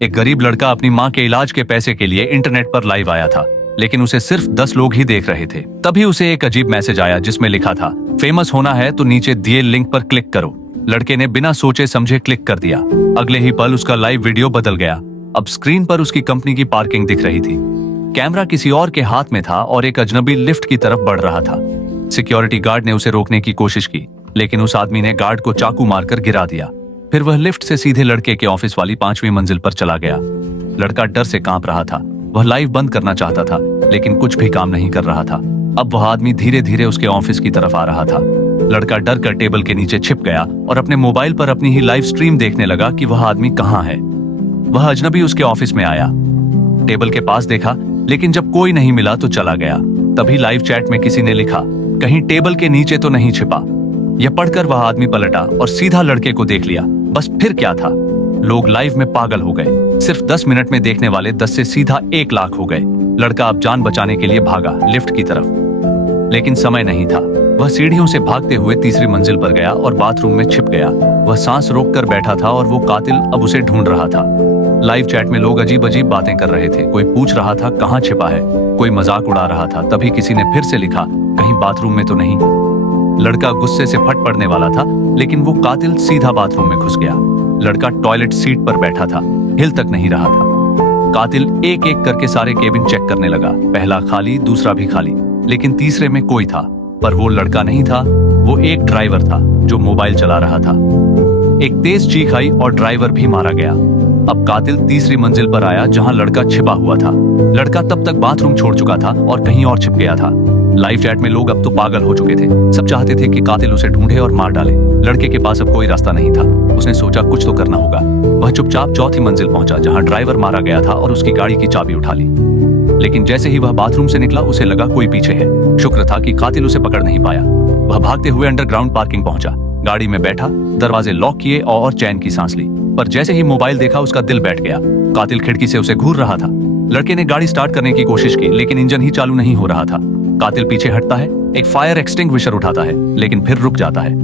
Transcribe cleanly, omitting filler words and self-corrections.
एक गरीब लड़का अपनी माँ के इलाज के पैसे के लिए इंटरनेट पर लाइव आया था, लेकिन उसे सिर्फ 10 लोग ही देख रहे थे। तभी उसे एक अजीब मैसेज आया जिसमें लिखा था, फेमस होना है तो नीचे दिए लिंक पर क्लिक करो। लड़के ने बिना सोचे समझे क्लिक कर दिया। अगले ही पल उसका लाइव वीडियो बदल गया। अब स्क्रीन पर उसकी कंपनी की पार्किंग दिख रही थी। कैमरा किसी और के हाथ में था और एक अजनबी लिफ्ट की तरफ बढ़ रहा था। सिक्योरिटी गार्ड ने उसे रोकने की कोशिश की, लेकिन उस आदमी ने गार्ड को चाकू मारकर गिरा दिया। फिर वह लिफ्ट से सीधे लड़के के ऑफिस वाली 5वीं मंजिल पर चला गया। लड़का डर से कांप रहा था। वह लाइव बंद करना चाहता था, लेकिन कुछ भी काम नहीं कर रहा था। अब वह आदमी धीरे धीरे उसके ऑफिस की तरफ आ रहा था। लड़का डर कर टेबल के नीचे छिप गया और अपने मोबाइल पर अपनी ही लाइव स्ट्रीम देखने लगा कि वह आदमी कहाँ है। वह अजनबी उसके ऑफिस में आया, टेबल के पास देखा, लेकिन जब कोई नहीं मिला तो चला गया। तभी लाइव चैट में किसी ने लिखा, कहीं टेबल के नीचे तो नहीं छिपा। यह पढ़कर वह आदमी पलटा और सीधा लड़के को देख लिया। बस फिर क्या था, लोग लाइव में पागल हो गए। सिर्फ 10 मिनट में देखने वाले 10 से सीधा 1 लाख हो गए। लड़का अब जान बचाने के लिए भागा लिफ्ट की तरफ, लेकिन समय नहीं था। वह सीढ़ियों से भागते हुए 3री मंजिल पर गया और बाथरूम में छिप गया। वह सांस रोककर बैठा था और वो कातिल अब उसे ढूंढ रहा था। लाइव चैट में लोग अजीब अजीब बातें कर रहे थे। कोई पूछ रहा था कहाँ छिपा है, कोई मजाक उड़ा रहा था। तभी किसी ने फिर से लिखा, कहीं बाथरूम में तो नहीं। लड़का गुस्से से फट पड़ने वाला था, लेकिन वो कातिल सीधा बाथरूम में घुस गया। लड़का टॉयलेट सीट पर बैठा था, हिल तक नहीं रहा था। कातिल एक एक करके सारे केबिन चेक करने लगा। पहला खाली, दूसरा भी खाली, लेकिन तीसरे में कोई था। पर वो लड़का नहीं था, वो एक ड्राइवर था जो मोबाइल चला रहा था। एक तेज चीख आई और ड्राइवर भी मारा गया। अब कातिल 3री मंजिल पर आया जहां लड़का छिपा हुआ था। लड़का तब तक बाथरूम छोड़ चुका था और कहीं और छिप गया था। लाइव चैट में लोग अब तो पागल हो चुके थे। सब चाहते थे कि कातिल उसे ढूंढे और मार डाले। लड़के के पास अब कोई रास्ता नहीं था। उसने सोचा कुछ तो करना होगा। वह चुपचाप 4थी मंजिल पहुंचा जहां ड्राइवर मारा गया था और उसकी गाड़ी की चाबी उठा ली। लेकिन जैसे ही वह बाथरूम से निकला उसे लगा कोई पीछे है। शुक्र था कि कातिल उसे पकड़ नहीं पाया। वह भागते हुए अंडरग्राउंड पार्किंग पहुंचा, गाड़ी में बैठा, दरवाजे लॉक किए और चैन की सांस ली। पर जैसे ही मोबाइल देखा उसका दिल बैठ गया। कातिल खिड़की से उसे घूर रहा था। लड़के ने गाड़ी स्टार्ट करने की कोशिश की, लेकिन इंजन ही चालू नहीं हो रहा था। कातिल पीछे हटता है, एक फायर एक्सटिंग्विशर उठाता है, लेकिन फिर रुक जाता है।